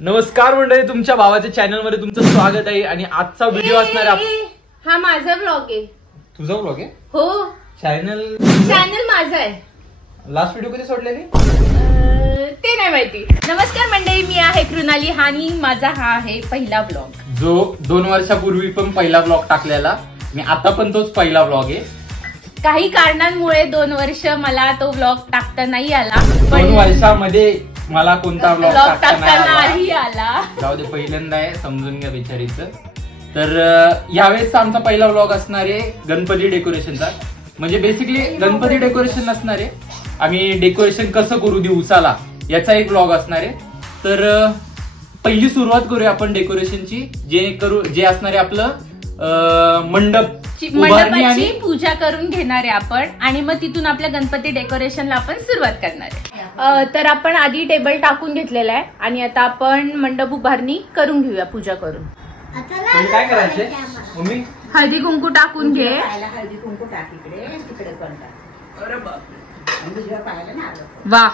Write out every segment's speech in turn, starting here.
नमस्कार मंडळी, तुमच्या भावाच्या चॅनल मध्ये तुमचं स्वागत आहे आणि आजचा व्हिडिओ असणार आहे हा माझा ब्लॉग आहे. तुझा ब्लॉग आहे? हो, चॅनल माझा आहे. लास्ट व्हिडिओ कधी सोडलेली ते नाही माहिती. नमस्कार मंडळी, मी आहे कृणाली आणि माझा हा आहे पहिला ब्लॉग, जो 2 वर्षापूर्वी पण पहिला ब्लॉग टाकलेला. मी आता पण तोच पहिला ब्लॉग आहे. काही कारणांमुळे 2 वर्ष मला तो ब्लॉग टाकता नाही आला. 2 वर्षामध्ये मला कोणता ब्लॉग टाकता नाही आला. जाऊ दे, पहिल्यांदा आहे, समजून घ्या बिचारीचं. तर यावेळेस आमचा पहिला ब्लॉग असणार आहे गणपती डेकोरेशनचा. म्हणजे बेसिकली गणपती डेकोरेशन असणार आहे. आम्ही डेकोरेशन कसं करू दिवसाला याचा एक ब्लॉग असणार आहे. तर पहिली सुरुवात करूया आपण डेकोरेशनची, जे असणार आहे आपलं मंडपाची पूजा करून घेणार आहे आपण आणि मग तिथून आपल्या गणपती डेकोरेशनला आपण सुरुवात करणार आहे. तर आपण आधी टेबल टाकून घेतलेला आहे आणि आता आपण मंडप उभारणी करून घेऊया पूजा करून. काय करायचंय मम्मी? हळदी कुंकू टाकून घे. हळदी कुंकू टाक तिकडे पण वा,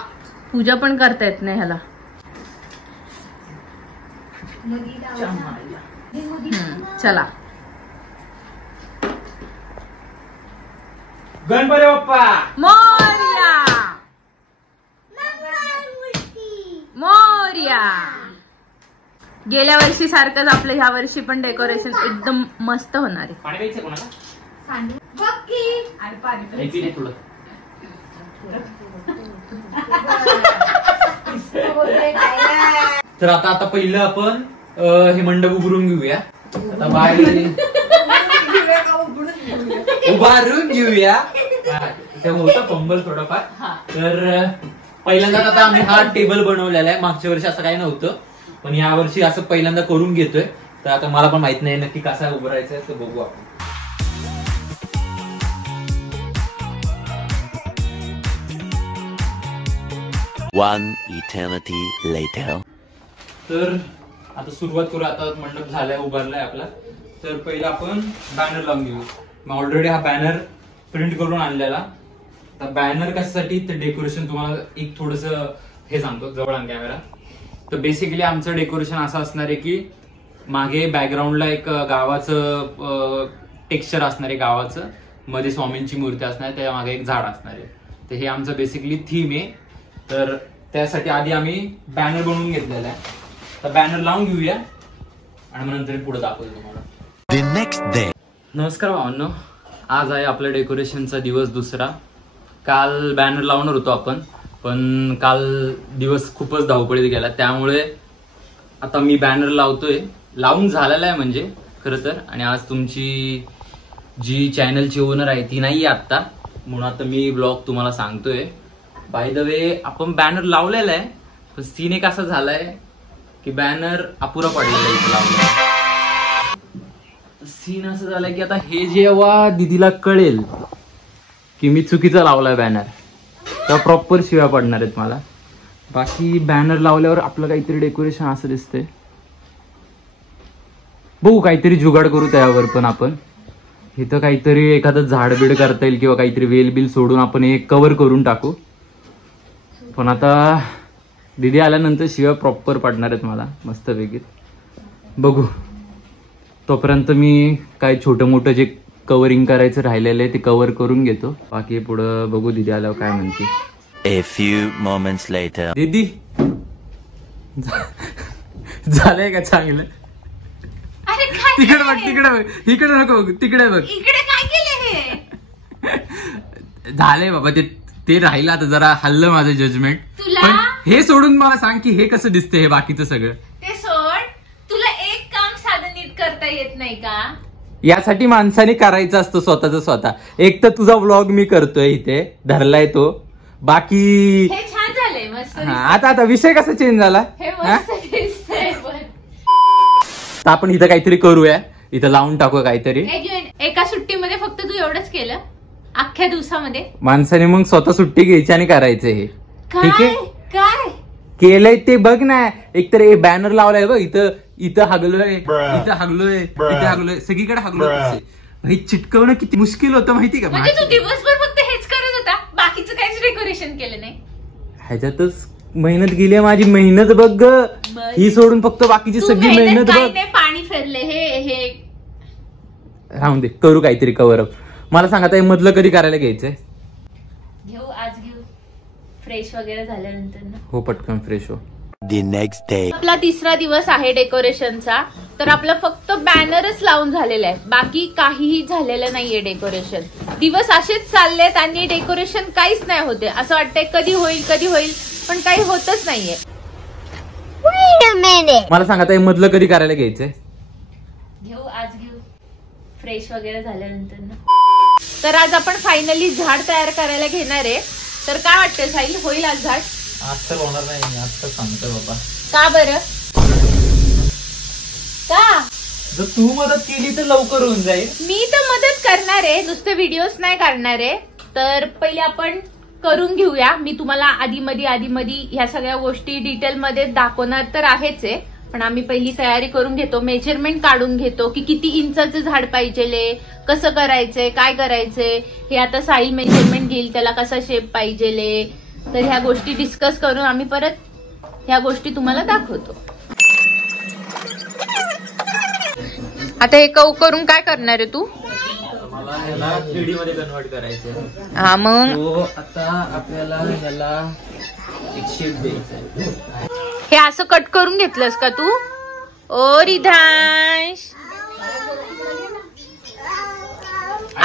पूजा पण करता येत नाही ह्याला. चला, गणपती बाप्पा मोरया मोरया. गेल्या वर्षी सारखंच आपलं ह्या वर्षी पण डेकोरेशन एकदम मस्त होणार आहे. पाणी प्यायचं कोणाला? तर आता पहिलं आपण हे मंडप उभारून घेऊया. आता बाहेर उभारून घेऊया. होतं फंबल थोडंफार. तर पहिल्यांदा आता आम्ही हा टेबल बनवलेला आहे. मागच्या वर्षी असं काही नव्हतं, पण या वर्षी असं पहिल्यांदा करून घेतोय. तर आता मला पण माहित नाही नक्की कसा उभारायचा आहे, तर बघू आपण. One eternity later. तर आता सुरुवात करू. आता मंडप झालाय, उभारलाय आपला. तर पहिला आपण बॅनर लावून घेऊ. मी ऑलरेडी हा बॅनर प्रिंट करून आणलेला. तर बॅनर कशासाठी, तर डेकोरेशन तुम्हाला एक थोडस हे सांगतो, जवळ आण कॅमेरा. तर बेसिकली आमचं डेकोरेशन असं असणार आहे की मागे बॅकग्राऊंडला एक गावाचं टेक्स्चर असणार आहे, गावाचं मध्ये स्वामींची मूर्ती असणार आहे, त्या मागे एक झाड असणार आहे. तर हे आमचं बेसिकली थीम आहे. तर त्यासाठी आधी आम्ही बॅनर बनवून घेतलेला आहे. तर बॅनर लावून घेऊया आणि मग नंतर पुढे दाखवतो तुम्हाला. The next day. नमस्कार भावांनो, आज आहे आपल्या डेकोरेशनचा दिवस दुसरा. काल बॅनर लावणार होतो आपण, पण काल दिवस खूपच धावपळीत गेला. त्यामुळे आता मी बॅनर लावतोय, लावून झालेला आहे म्हणजे खरं तर. आणि आज तुमची जी चॅनलची ओनर आहे ती नाही आहे आत्ता, म्हणून आता मी ब्लॉग तुम्हाला सांगतोय. बाय द वे, आपण बॅनर लावलेला आहे, पण सीन एक असा झालाय की बॅनर अपुरा पडलेला आहे इथे लावलेला. सीन असं झालाय की आता हे जेव्हा दीदीला कळेल की मी चुकीचा लावलाय बॅनर, तेव्हा प्रॉपर शिव्या पडणार आहेत मला. बाकी बॅनर लावल्यावर आपलं काहीतरी डेकोरेशन असं दिसतंय. बघू, काहीतरी जुगाड करू त्यावर. पण आपण इथं काहीतरी एखादं झाड बीड करता येईल किंवा काहीतरी वेल बिल सोडून आपण हे कव्हर करून टाकू. पण आता दीदी आल्यानंतर शिव्या प्रॉपर पडणार आहेत मला मस्तपैकी. बघू, तोपर्यंत मी काय छोटं मोठं जे कव्हरिंग करायचं राहिलेलं आहे ते कव्हर करून घेतो. बाकी पुढं बघू दीदी आल्यावर काय म्हणते. A few moments later. दीदी झालंय का चांगलं? तिकडे बघ, तिकडे बघ, इकडे नको बघ, तिकडे बघ. इकडे काय केलं हे? झालंय बाबा, ते राहिलं. आता जरा हल्लं माझं जजमेंट. तुला हे सोडून मला सांग की हे कसं दिसतंय हे बाकीचं सगळं. ते सोड, तुला एक काम साधं नीट करता येत नाही का? यासाठी माणसाने करायचं असतं स्वतःच स्वतः. एक तर तुझा व्लॉग मी करतोय इथे, धरलाय तो. बाकी हे छान झालंय, मस्त. आता विषय कसा चेंज झाला. हे मस्त दिसतंय. तर आपण इथं काहीतरी करूया, इथं लावून टाकूया काहीतरी. एका सुट्टीमध्ये फक्त तू एवढंच केलं अख्ख्या दिवसामध्ये? माणसाने मग स्वतः सुट्टी घ्यायची आणि करायचं हे. ठीक आहे, काय केलंय ते बघ ना. एकतर हे बॅनर लावलाय बघ, इथं हागलोय, इथं हागलोय, इथे हागलोय, सगळीकडे हागलोय. हे चिटकवणं किती मुश्किल होतं माहिती का? म्हणजे तू दिवसभर फक्त हेच करत होता, बाकीचं काहीच डेकोरेशन केलं नाही? ह्याच्यातच मेहनत गेली आहे माझी, मेहनत बघ ग. ही सोडून फक्त बाकीची सगळी मेहनत बघ. पाणी फिरले हे राहून दे, करू काहीतरी कव्हर अप. मला सांगा आता मधलं कधी करायला घ्यायचंय? आज घेऊ फ्रेश वगैरे झाल्यानंतर ना. हो पटकन फ्रेश हो. The next day. आपला तिसरा दिवस आहे डेकोरेशनचा. तर आपलं फक्त बॅनरच लावून झालेलं आहे, बाकी काहीही झालेलं नाहीये डेकोरेशन. दिवस असेच चाललेत आणि डेकोरेशन काहीच नाही होते. असं वाटतंय कधी होईल पण काही होतच नाहीये. मला सांगा आता मधलं कधी करायला घ्यायचंय? आज घेऊ फ्रेश वगैरे झाल्यानंतर ना. तर आज आपण फायनली झाड तयार करायला घेणार आहे. तर काय वाटतं साहिल, होईल आज झाड? आज तर होणार नाही, आज तर सांगतोय बाबा. का बरं? का? जर तू मदत केली तर लवकर होऊन जाईल. मी तर मदत करणार आहे, नुसते व्हिडिओज नाही काढणार आहे. तर पहिले आपण करून घेऊया. मी तुम्हाला आधी मधी ह्या सगळ्या गोष्टी डिटेलमध्ये दाखवणार तर आहेच आहे, पण आम्ही पहिली तयारी करून घेतो, मेजरमेंट काढून घेतो की किती इंचाचं झाड पाहिजे, कसं करायचंय, काय करायचंय. हे आता साहिल मेजरमेंट घेईल, त्याला कसा शेप पाहिजे. तर ह्या गोष्टी डिस्कस करून आम्ही परत ह्या गोष्टी तुम्हाला दाखवतो. आता हे करून काय करणार आहे तू? मला ह्याला 3D मध्ये कन्वर्ट करायचं. हा मग आता आपल्याला ह्याला एक शेप द्यायचा. हे असं कट करून घेतलंस का तू? ओ रिधांश,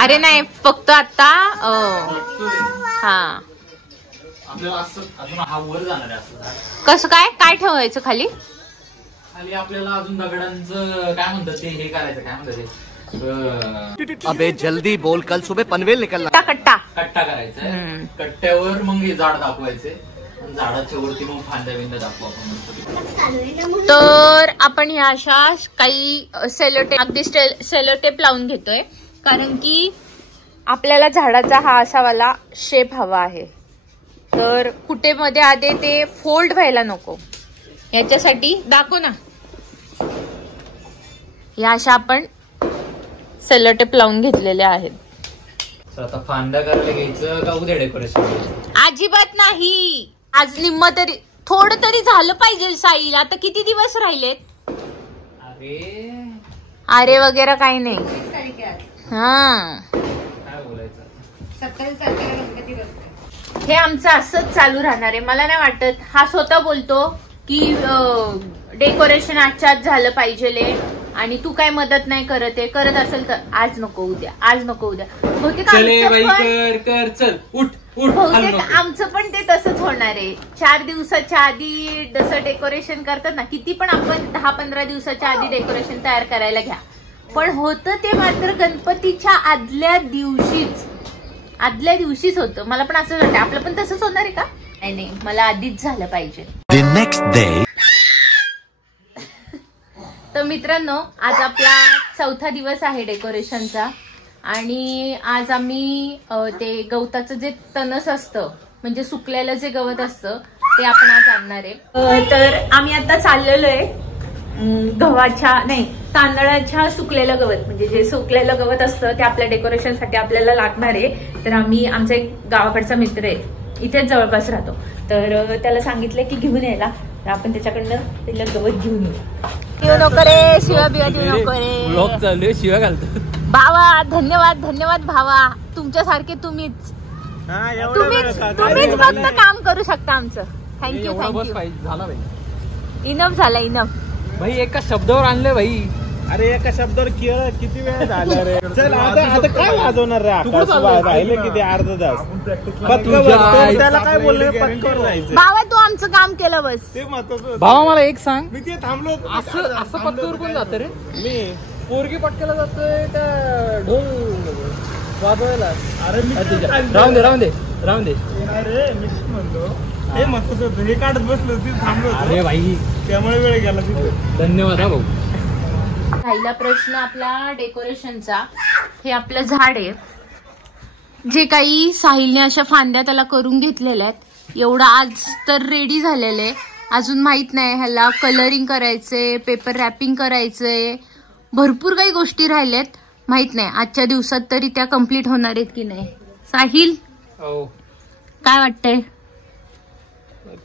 अरे नाही, फक्त आता हा आपल्याला असं अजून हा वर जाणार आहे. असं कसं काय ठेवायचं खाली? खाली आपल्याला अजून दगडांचं काय म्हणतात ते, हे करायचं, काय म्हणतात ते, अबे जल्दी बोल, कल सुबह पनवेल निकलना. कट्टा कट्टा करायचा. कट्ट्यावर मग हे झाड दाखवायचे, झाडाच्या वरती मग फांद्या बिंद्या दाखवू आपण. तर आपण ह्या अशा काही अगदी सेलोटेप लावून घेतोय, कारण की आपल्याला झाडाचा हा असा वाला शेप हवा आहे. तर कुठे मध्ये आधी ते फोल्ड व्हायला नको, याच्यासाठी दाखव ना. या अशा आपण सेलोटेप लावून घेतलेल्या आहेत. आता फांद्या करायला घ्यायचं का उद्या डेकोरेशन? अजिबात नाही, आज निम्म तरी थोडं तरी झालं पाहिजे साईल. आता किती दिवस राहिलेत? अरे वगैरे काही नाही. हा काय बोलायचं? 27 तारखेला गणपती बसतो. हे आमचं असंच चालू राहणार आहे. मला नाही वाटत, हा स्वतः बोलतो की डेकोरेशन आजच्या आज झालं पाहिजे आणि तू काय मदत नाही करत आहे. करत असेल तर आज नको उद्या, आज नको उद्या. बहुतेक आमचं पण ते तसंच होणार आहे. 4 दिवसाच्या आधी जसं डेकोरेशन करतात ना, किती पण आपण 10-15 दिवसाच्या आधी डेकोरेशन तयार करायला घ्या, पण होतं ते मात्र गणपतीच्या आदल्या दिवशीच होतं. मला पण असं वाटतं आपलं पण तसंच होणार आहे का? नाही, मला आधीच झालं पाहिजे. The next day. तर मित्रांनो, आज आपला 4था दिवस आहे डेकोरेशनचा आणि आज आम्ही ते गवताचं जे तणस असतं, म्हणजे सुकलेलं जे गवत असतं, ते आपण आज आणणार आहे. तर आम्ही आता चाललेलो आहे तांदळाच्या सुकलेलं गवत, म्हणजे जे सुकलेलं गवत असतं ते आपल्या डेकोरेशनसाठी आपल्याला लागणार आहे. तर आम्ही, आमचा एक गावाकडचा मित्र आहे, इथेच जवळपास राहतो, तर त्याला सांगितलं की घेऊन यायला. तर आपण त्याच्याकडनं तिला गवत घेऊन येऊ नको रे, शिवा बिवा देऊ नको रे. ब्लॉग चालू आहे, शिवा घालतो. भावा धन्यवाद भावा, तुमच्यासारखे तुम्हीच फक्त काम करू शकता आमचं. थँक्यू. झाला भाई, इनफ झाला, इनफ भाई. एका शब्दावर आणलं भाई. अरे एका शब्दावर किती वेळ झाला रे. चल आता काय वाजवणार रे? आकाश राहिले किती अर्धा तास. त्याला काय बोलले, पटकन जायचं. भावा तू आमचं काम केलं बस. ते महत्वाचं. भावा मला एक सांग, मी ते थांबलो. असं पत्त्यावर कोण जातं रे? मी पोरगी पटकायला जातोय का ढोल वाजवायला? अरे मी राहून दे. अरे मी म्हणलो हे महत्वाचं होतं, हे काढत बसलो, तिथे थांबलो. अरे भाई, त्यामुळे वेळ गेला तिथे. धन्यवाद हा भाऊ. राहिला प्रश्न आपला डेकोरेशनचा. हे आपलं झाड आहे, जे काही साहिलने अशा फांद्या त्याला करून घेतलेल्या आहेत. एवढं आज तर रेडी झालेलं आहे. अजून माहित नाही, ह्याला कलरिंग करायचंय, पेपर रॅपिंग करायचंय, भरपूर काही गोष्टी राहिल्यात. माहित नाही आजच्या दिवसात तरी त्या कम्प्लीट होणार आहेत की नाही. साहिल काय वाटतंय?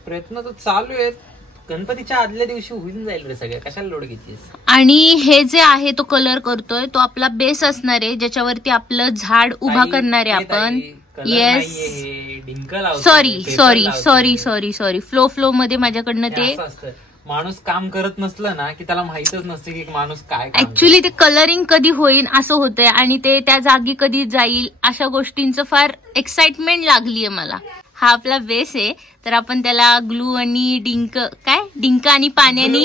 प्रयत्न तर चालू आहेत. गणपतीच्या आदल्या दिवशी होऊन जाईल रे सगळं, कशाला लोड घेतीस. आणि हे जे आहे तो कलर करतोय तो आपला बेस असणार आहे, ज्याच्यावरती आपलं झाड उभा करणार आहे आपण. येस, सॉरी फ्लो मध्ये माझ्याकडनं ते माणूस काम करत नसलं ना की त्याला माहितच नसते की माणूस काय. ऍक्च्युली ते कलरिंग कधी होईल असं होतंय आणि ते त्या जागी कधी जाईल अशा गोष्टींचं फार एक्साइटमेंट लागलीये मला. हा आपला बेस आहे, तर आपण त्याला ग्लू आणि डिंक आणि पाण्याने,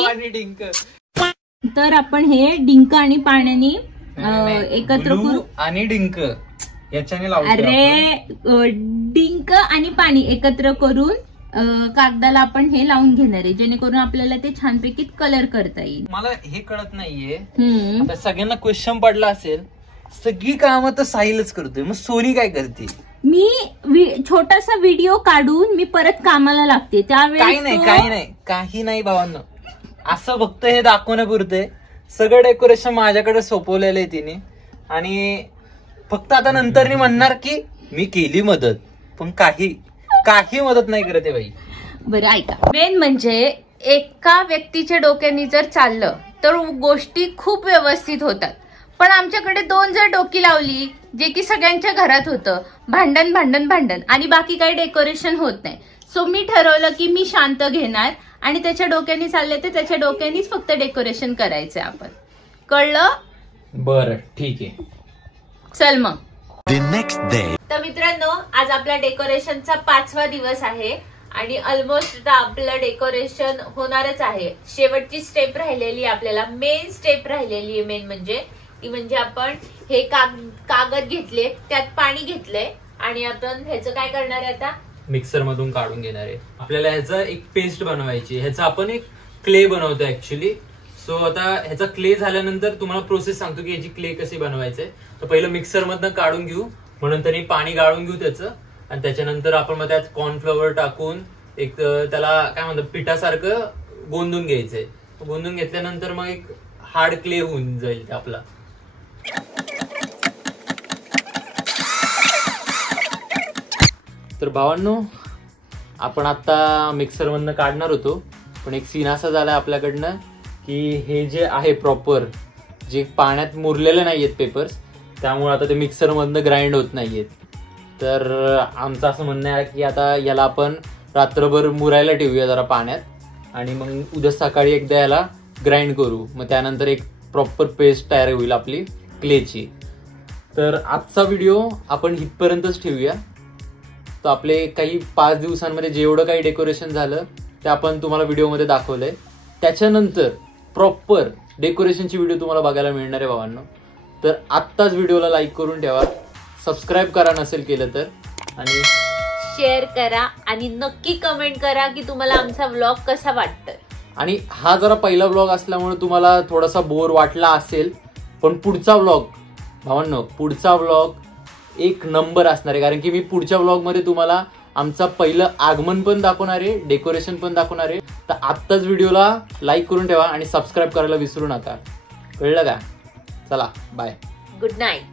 तर आपण हे डिंक आणि पाण्याने एकत्र करू आणि डिंक याच्याने लावू. अरे डिंक आणि पाणी एकत्र करून कागदाला आपण हे लावून घेणार आहे, जेणेकरून आपल्याला ते छानपैकी कलर करता येईल. मला हे कळत नाहीये, आता सगळ्यांना क्वेश्चन पडला असेल, सगळी कामं तर साहिलच करतोय, मग सोनी काय करते? मी छोटासा व्हिडिओ काढून मी परत कामाला लागते त्यावेळेस. काही नाही भावांनो, असं फक्त हे दाखवण्यापुरते सगळं डेकोरेशन माझ्याकडे सोपवलेलं आहे तिने. आणि फक्त आता नंतर म्हणणार की मी केली मदत, पण काही मदत नाही करते बाई. बरं ऐका, मेन म्हणजे एका व्यक्तीच्या डोक्याने जर चाललं तर गोष्टी खूप व्यवस्थित होतात. पण आमच्याकडे 2 जर डोकी लावली, जे की सगळ्यांच्या घरात होतं, भांडण आणि बाकी काही डेकोरेशन होत नाही. सो मी ठरवलं की मी शांत घेणार आणि त्याच्या डोक्याने चालले तर त्याच्या डोक्यानेच फक्त डेकोरेशन करायचंय आपण. कळलं? बरं ठीक आहे, चल मग. The next day. तर मित्रांनो, आज आपला डेकोरेशनचा 5वा दिवस आहे आणि ऑलमोस्ट आपलं डेकोरेशन होणारच आहे. शेवटची स्टेप राहिलेली, आपल्याला मेन स्टेप राहिलेली आहे. मेन म्हणजे आपण हे कागद घेतले, त्यात पाणी घेतलंय आणि आपण ह्याचं काय करणार आहे आता? मिक्सर मधून काढून घेणार आहे. आपल्याला ह्याचा एक पेस्ट बनवायची, ह्याचा आपण एक क्ले बनवतो ऍक्च्युली. सो आता ह्याचा क्ले झाल्यानंतर तुम्हाला प्रोसेस सांगतो की ह्याची क्ले कशी बनवायचे. तर पहिलं मिक्सर मधनं काढून घेऊ, मग नंतर पाणी गाळून घेऊ त्याचं, आणि त्याच्यानंतर आपण मग त्यात कॉर्नफ्लॉवर टाकून एक त्याला काय म्हणतात पिठासारखं गोंदून घ्यायचंय. गोंदून घेतल्यानंतर मग एक हार्ड क्ले होऊन जाईल ते आपला. तर भावांनो, आपण आता मिक्सर मधनं काढणार होतो, पण एक सीन असा झालाय आपल्याकडनं की हे जे आहे प्रॉपर जे पाण्यात मुरलेले नाहीयेत पेपर्स, त्यामुळे आता ते मिक्सर मधनं ग्राइंड होत नाहीयेत. तर आमचं असं म्हणणं आहे की आता याला आपण रात्रभर मुरायला ठेवूया जरा पाण्यात, आणि मग उद्या सकाळी एकदा याला ग्राइंड करू. मग त्यानंतर एक प्रॉपर पेस्ट तयार होईल आपली क्लेची. तर आजचा व्हिडिओ आपण इथपर्यंतच ठेवूया. तर आपले काही 5 दिवसांमध्ये जेवढं काही डेकोरेशन झालं ते आपण तुम्हाला व्हिडिओमध्ये दाखवलंय. त्याच्यानंतर प्रॉपर डेकोरेशनची व्हिडिओ तुम्हाला बघायला मिळणार आहे भावांनो. तर आत्ताच व्हिडिओला लाईक करून ठेवा, सबस्क्राईब करा नसेल केलं तर, आणि शेअर करा आणि नक्की कमेंट करा की तुम्हाला आमचा व्लॉग कसा वाटतोय. आणि हा जरा पहिला व्लॉग असल्यामुळे तुम्हाला थोडासा बोर वाटला असेल, पण पुढचा व्लॉग भावांनो, पुढचा व्लॉग एक नंबर असणार आहे. कारण की मी पुढच्या व्लॉग मध्ये तुम्हाला आमचा पहिलं आगमन पण दाखवणार आहे, डेकोरेशन पण दाखवणार आहे. तर आत्ताच व्हिडिओला लाईक करून ठेवा आणि सबस्क्राईब करायला विसरू नका. कळलं का? चला बाय, गुड नाईट.